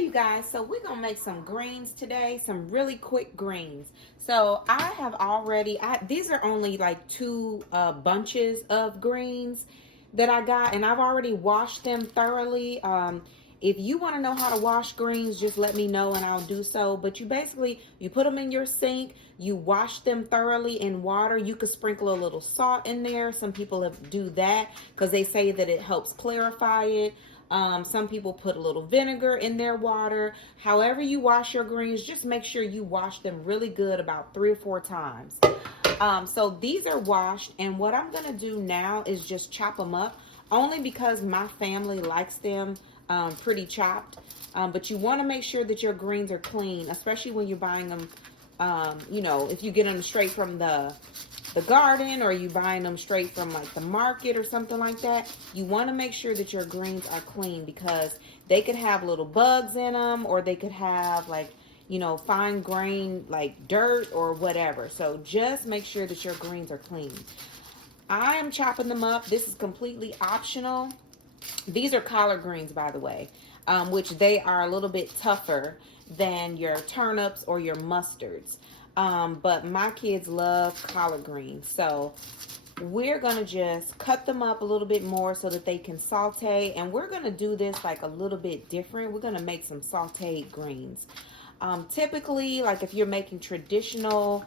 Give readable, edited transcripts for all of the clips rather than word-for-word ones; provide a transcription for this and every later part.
Hey you guys, so we're gonna make some greens today, some really quick greens. So I have already, these are only like two bunches of greens that I got, and I've already washed them thoroughly. If you want to know how to wash greens, just let me know and I'll do so. But you put them in your sink, you wash them thoroughly in water. You could sprinkle a little salt in there. Some people do that because they say that it helps clarify it. Some people put a little vinegar in their water. However you wash your greens, just make sure you wash them really good, about 3 or 4 times. So these are washed, and what I'm gonna do now is just chop them up, only because my family likes them pretty chopped. But you want to make sure that your greens are clean, especially when you're buying them. If you get them straight from the garden, or you buying them straight from like the market or something like that, you want to make sure that your greens are clean, because they could have little bugs in them, or they could have like, fine grain like dirt or whatever. So just make sure that your greens are clean. I am chopping them up. This is completely optional. These are collard greens, by the way, which they are a little bit tougher than your turnips or your mustards. But my kids love collard greens. So we're going to just cut them up a little bit more so that they can saute. And we're going to do this like a little bit different. We're going to make some sautéed greens. Typically, like if you're making traditional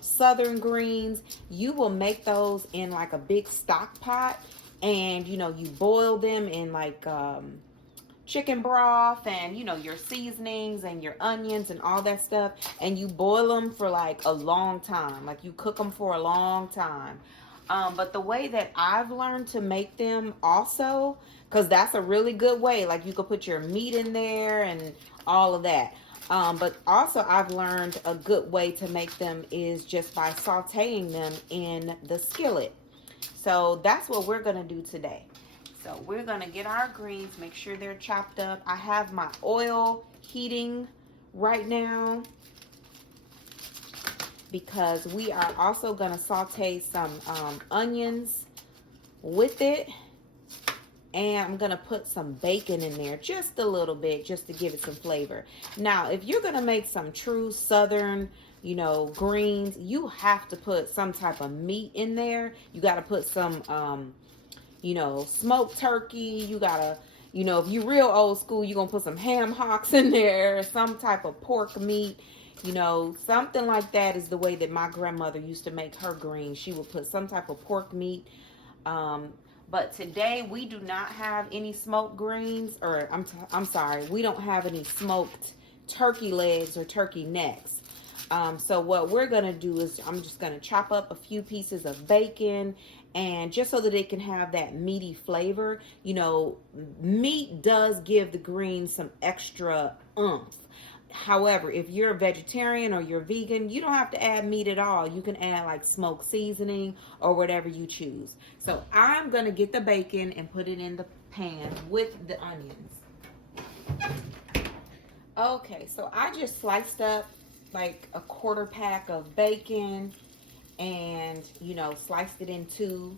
southern greens, you will make those in like a big stock pot. And, you boil them in like chicken broth and, your seasonings and your onions and all that stuff. And you boil them for like a long time. Like you cook them for a long time. But the way that I've learned to make them also, because that's a really good way. Like you could put your meat in there and all of that. But also I've learned a good way to make them is just by sautéing them in the skillet. So that's what we're going to do today. So we're going to get our greens, make sure they're chopped up. I have my oil heating right now, because we are also going to saute some onions with it. And I'm going to put some bacon in there, just a little bit, just to give it some flavor. Now, if you're going to make some true southern, greens, you have to put some type of meat in there. You got to put some, smoked turkey. You got to, if you're real old school, you're going to put some ham hocks in there, some type of pork meat. Something like that is the way that my grandmother used to make her greens. She would put some type of pork meat. But today we do not have any smoked greens, or I'm sorry, we don't have any smoked turkey legs or turkey necks. So what we're going to do is I'm just going to chop up a few pieces of bacon, and just so that it can have that meaty flavor. Meat does give the greens some extra oomph. However, if you're a vegetarian or you're vegan, you don't have to add meat at all. You can add like smoked seasoning or whatever you choose. So I'm going to get the bacon and put it in the pan with the onions. Okay, so I just sliced up like a 1/4 pack of bacon and, sliced it in 2.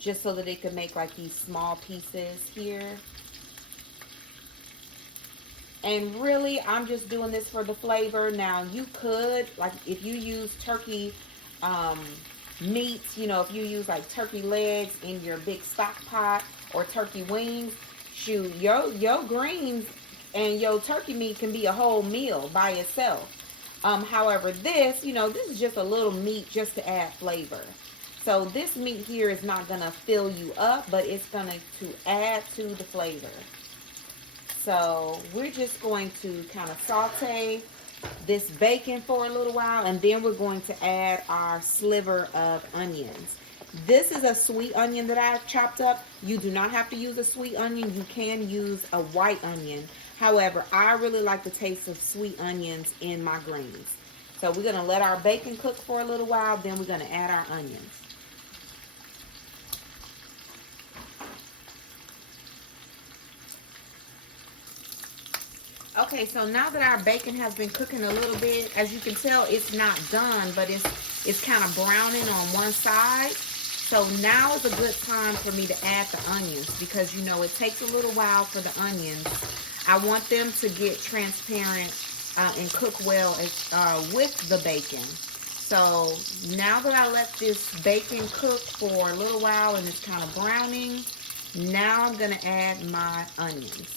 Just so that it could make like these small pieces here. And really, I'm just doing this for the flavor. Now, you could, like, if you use turkey meats, if you use, like, turkey legs in your big stock pot, or turkey wings, shoot, your greens and your turkey meat can be a whole meal by itself. However, this is just a little meat just to add flavor. So this meat here is not going to fill you up, but it's going to add to the flavor. So we're just going to kind of saute this bacon for a little while, and then we're going to add our sliver of onions. This is a sweet onion that I've chopped up. You do not have to use a sweet onion. You can use a white onion. However, I really like the taste of sweet onions in my greens. So we're going to let our bacon cook for a little while, then we're going to add our onions. Okay, so now that our bacon has been cooking a little bit, as you can tell, it's not done, but it's kind of browning on one side. So now is a good time for me to add the onions, because you know it takes a little while for the onions. I want them to get transparent and cook well with the bacon. So now that I let this bacon cook for a little while and it's kind of browning, now I'm going to add my onions.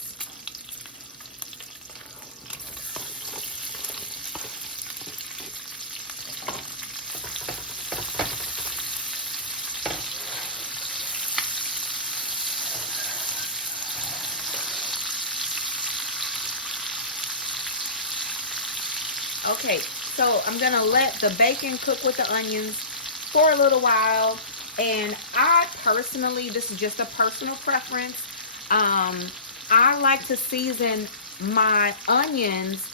Okay, so I'm going to let the bacon cook with the onions for a little while. And I personally, this is just a personal preference, I like to season my onions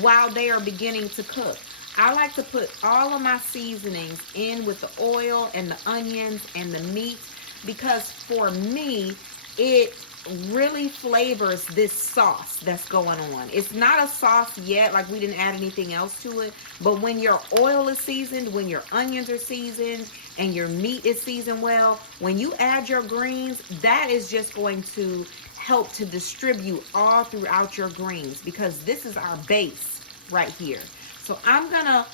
while they are beginning to cook. I like to put all of my seasonings in with the oil and the onions and the meat, because for me, it really flavors this sauce that's going on. It's not a sauce yet, like we didn't add anything else to it, but when your oil is seasoned, when your onions are seasoned, and your meat is seasoned well, when you add your greens, that is just going to help to distribute all throughout your greens, because this is our base right here. So I'm gonna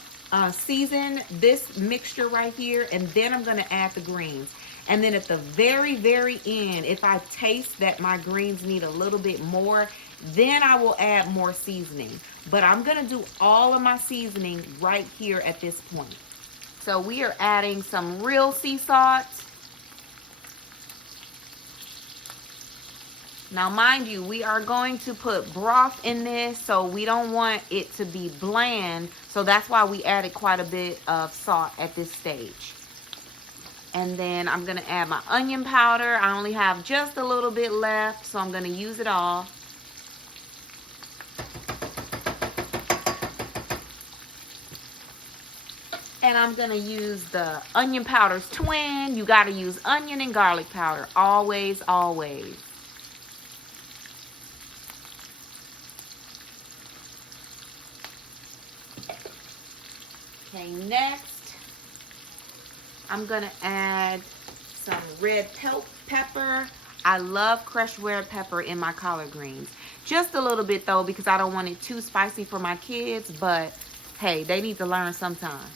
season this mixture right here, and then I'm gonna add the greens. And then at the very, very end, if I taste that my greens need a little bit more, then I will add more seasoning. But I'm gonna do all of my seasoning right here at this point. So we are adding some real sea salt. Now, mind you, we are going to put broth in this, so we don't want it to be bland. So that's why we added quite a bit of salt at this stage. And then I'm going to add my onion powder. I only have just a little bit left, so I'm going to use it all. And I'm going to use the onion powder's twin. You got to use onion and garlic powder. Always, always. Okay, next, I'm going to add some red pepper. I love crushed red pepper in my collard greens. Just a little bit, though, because I don't want it too spicy for my kids. But, hey, they need to learn sometime.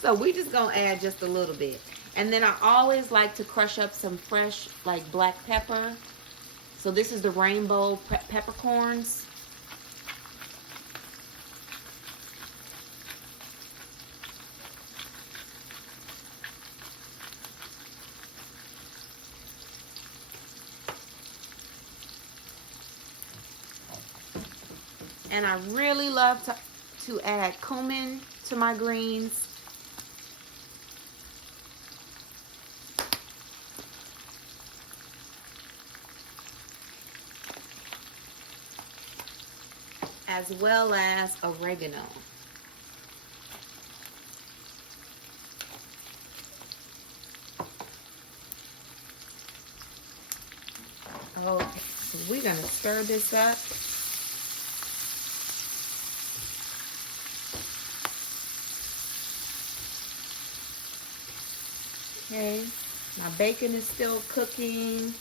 So we just gonna add just a little bit. And then I always like to crush up some fresh like black pepper. So this is the rainbow peppercorns. And I really love to add cumin to my greens. As well as oregano. Okay, so we're gonna stir this up. Okay, my bacon is still cooking.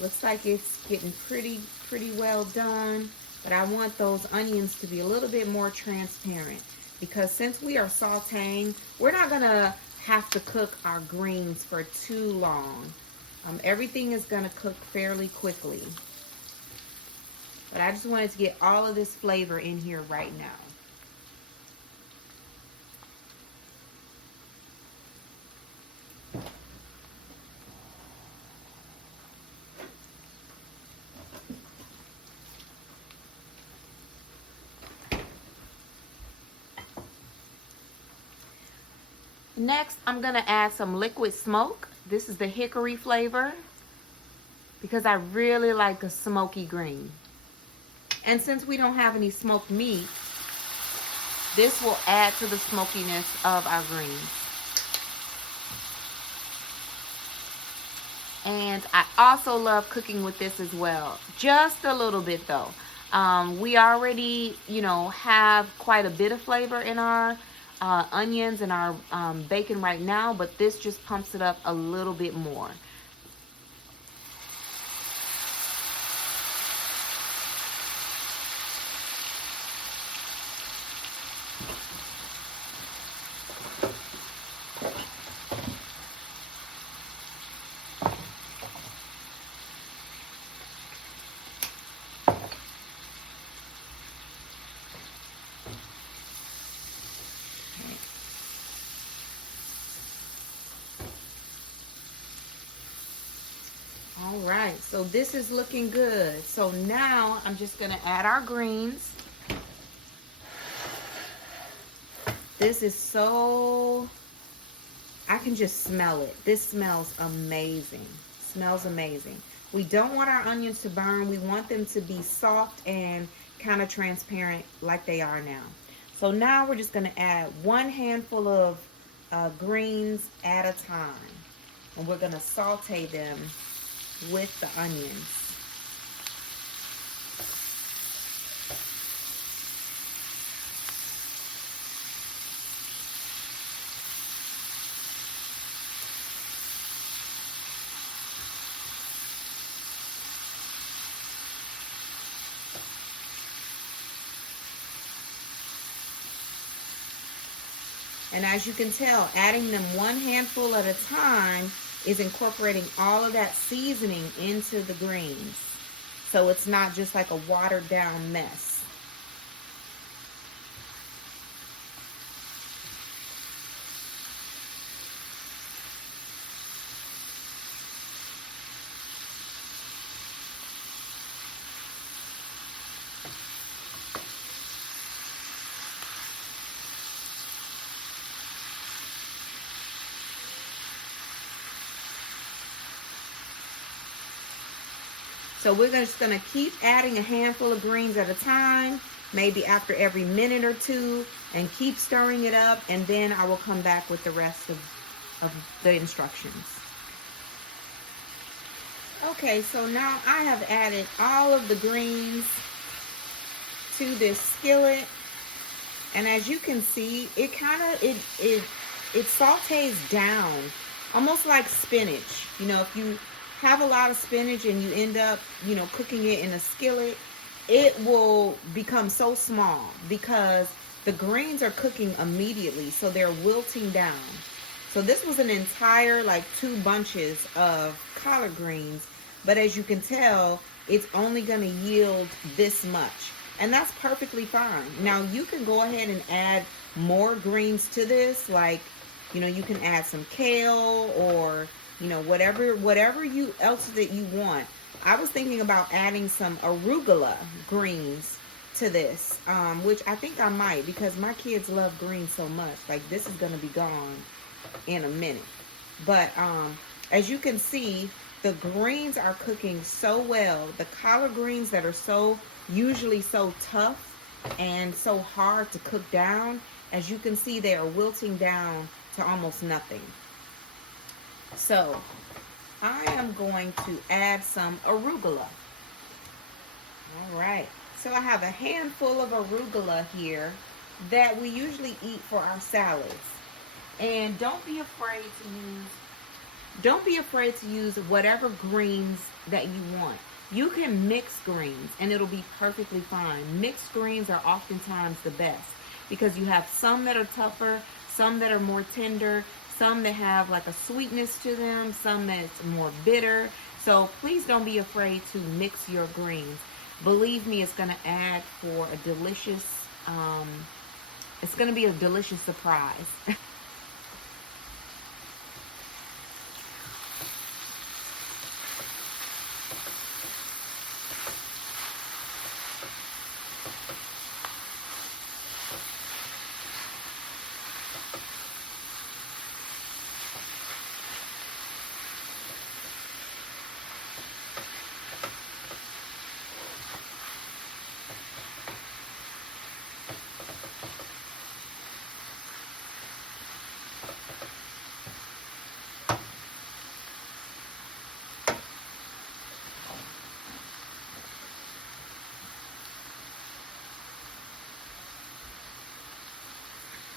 Looks like it's getting pretty well done. But I want those onions to be a little bit more transparent, because since we are sautéing, we're not gonna have to cook our greens for too long. Everything is gonna cook fairly quickly. But I just wanted to get all of this flavor in here right now. Next, I'm gonna add some liquid smoke. This is the hickory flavor, because I really like a smoky green. And since we don't have any smoked meat, this will add to the smokiness of our greens. And I also love cooking with this as well. Just a little bit though. We already, have quite a bit of flavor in our onions and our bacon right now, but this just pumps it up a little bit more. All right, so this is looking good. So now I'm just gonna add our greens. This is so, I can just smell it. This smells amazing. Smells amazing. We don't want our onions to burn. We want them to be soft and kind of transparent like they are now. So now we're just gonna add 1 handful of greens at a time. And we're gonna saute them with the onions. And as you can tell, adding them 1 handful at a time is incorporating all of that seasoning into the greens. So it's not just like a watered down mess. So we're just gonna keep adding a handful of greens at a time, maybe after every minute or 2, and keep stirring it up, and then I will come back with the rest of the instructions. Okay, so now I have added all of the greens to this skillet, and as you can see, it kind of, it sautés down, almost like spinach. You know, if you have a lot of spinach and you end up, you know, cooking it in a skillet, it will become so small because the greens are cooking immediately, so they're wilting down. So this was an entire like 2 bunches of collard greens, but as you can tell, it's only going to yield this much, and that's perfectly fine. Now you can go ahead and add more greens to this, like, you know, you can add some kale or, you know, whatever you else that you want. I was thinking about adding some arugula greens to this, which I think I might, because my kids love greens so much. Like, this is going to be gone in a minute. But as you can see, the greens are cooking so well. The collard greens that are usually so tough and so hard to cook down, as you can see, they are wilting down to almost nothing. So I am going to add some arugula. All right, so I have a handful of arugula here that we usually eat for our salads. And don't be afraid to use whatever greens that you want. You can mix greens and it'll be perfectly fine. Mixed greens are oftentimes the best because you have some that are tougher, some that are more tender, some that have like a sweetness to them, some that's more bitter. So please don't be afraid to mix your greens. Believe me, it's going to add for a delicious, it's going to be a delicious surprise.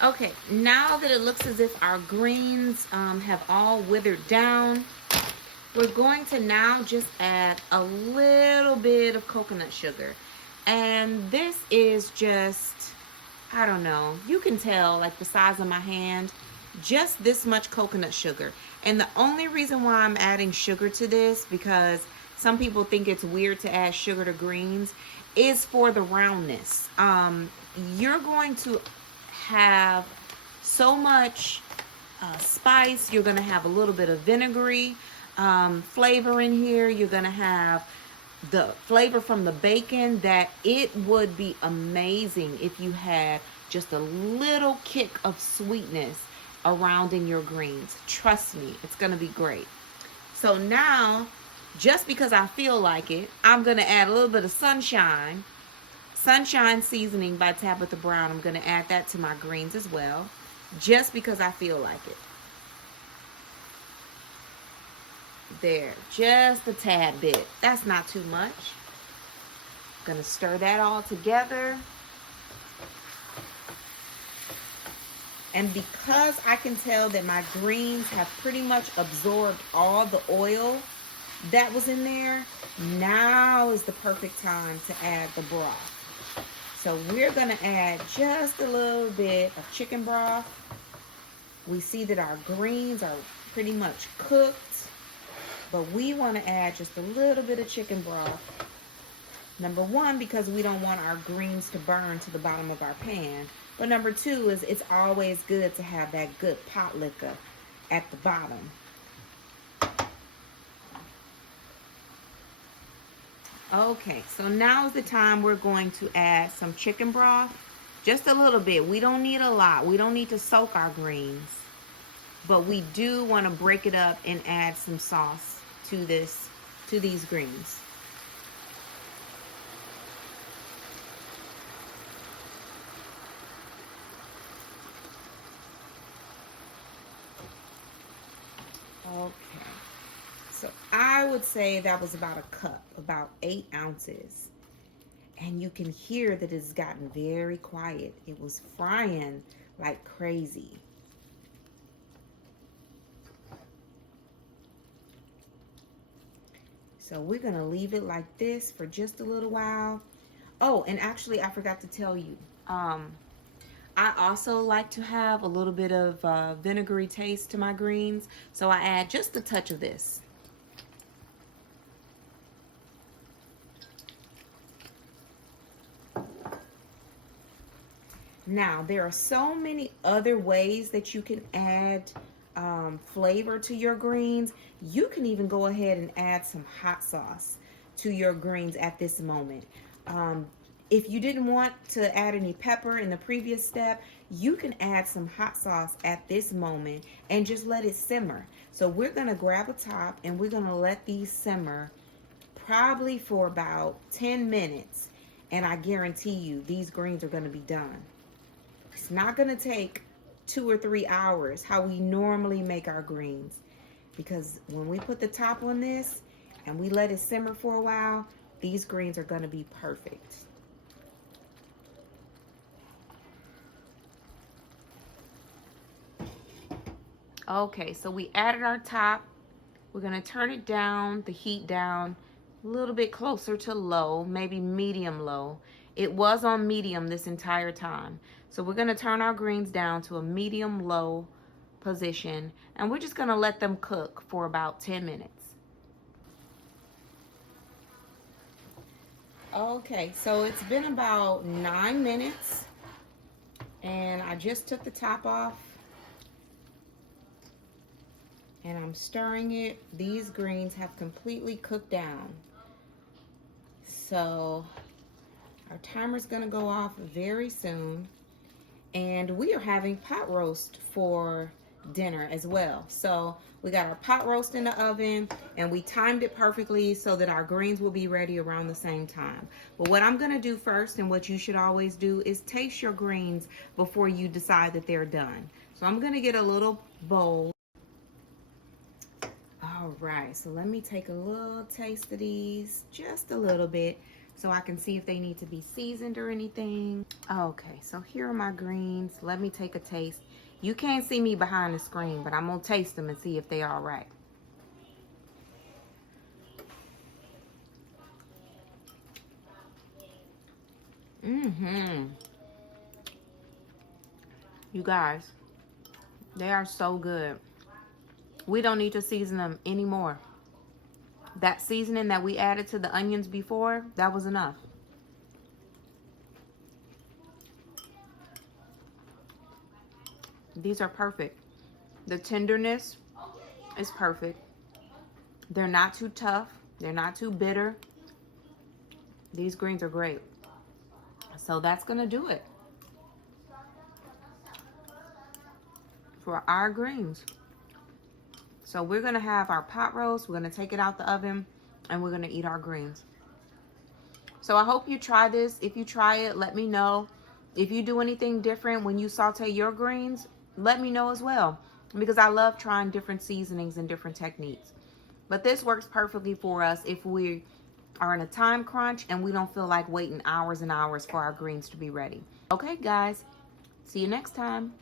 Okay, now that it looks as if our greens have all withered down, we're going to now just add a little bit of coconut sugar. And this is just, I don't know, you can tell like the size of my hand, just this much coconut sugar. And the only reason why I'm adding sugar to this, because some people think it's weird to add sugar to greens, is for the roundness. You're going to have so much spice. You're going to have a little bit of vinegary flavor in here. You're going to have the flavor from the bacon that it would be amazing if you had just a little kick of sweetness around in your greens. Trust me, it's going to be great. So now, just because I feel like it, I'm going to add a little bit of sunshine seasoning by Tabitha Brown. I'm going to add that to my greens as well, just because I feel like it. There, just a tad bit. That's not too much. I'm going to stir that all together. And because I can tell that my greens have pretty much absorbed all the oil that was in there, now is the perfect time to add the broth. So we're going to add just a little bit of chicken broth. We see that our greens are pretty much cooked, but we want to add just a little bit of chicken broth. Number one, because we don't want our greens to burn to the bottom of our pan. But number two is it's always good to have that good pot liquor at the bottom. Okay, so now is the time we're going to add some chicken broth. Just a little bit. We don't need a lot. We don't need to soak our greens. But we do want to break it up and add some sauce to these greens. Okay. So I would say that was about a cup, about 8 ounces. And you can hear that it's gotten very quiet. It was frying like crazy. So we're going to leave it like this for just a little while. Oh, and actually I forgot to tell you, I also like to have a little bit of vinegary taste to my greens. So I add just a touch of this. Now, there are so many other ways that you can add flavor to your greens. You can even go ahead and add some hot sauce to your greens at this moment. If you didn't want to add any pepper in the previous step, you can add some hot sauce at this moment and just let it simmer. So we're going to grab a top and we're going to let these simmer probably for about 10 minutes. And I guarantee you these greens are going to be done. It's not going to take 2 or 3 hours how we normally make our greens, because when we put the top on this and we let it simmer for a while, these greens are going to be perfect. Okay, so we added our top. We're going to turn it down, the heat down a little bit closer to low, maybe medium low. It was on medium this entire time. So we're going to turn our greens down to a medium low position, and we're just going to let them cook for about 10 minutes. Okay, so it's been about 9 minutes and I just took the top off and I'm stirring it. These greens have completely cooked down. So our timer's gonna go off very soon. And we are having pot roast for dinner as well. So we got our pot roast in the oven and we timed it perfectly so that our greens will be ready around the same time. But what I'm gonna do first, and what you should always do, is taste your greens before you decide that they're done. So I'm gonna get a little bowl. All right, so let me take a little taste of these, just a little bit. so I can see if they need to be seasoned or anything. Okay, so here are my greens. Let me take a taste. You can't see me behind the screen, but I'm gonna taste them and see if they're all right. You guys, they are so good. We don't need to season them anymore. That seasoning that we added to the onions before, that was enough. These are perfect. The tenderness is perfect. They're not too tough. They're not too bitter. These greens are great. So that's gonna do it for our greens. So we're gonna have our pot roast, we're gonna take it out the oven, and we're gonna eat our greens. So I hope you try this. If you try it, let me know. If you do anything different when you saute your greens, let me know as well, because I love trying different seasonings and different techniques. But this works perfectly for us if we are in a time crunch and we don't feel like waiting hours and hours for our greens to be ready. Okay, guys, see you next time.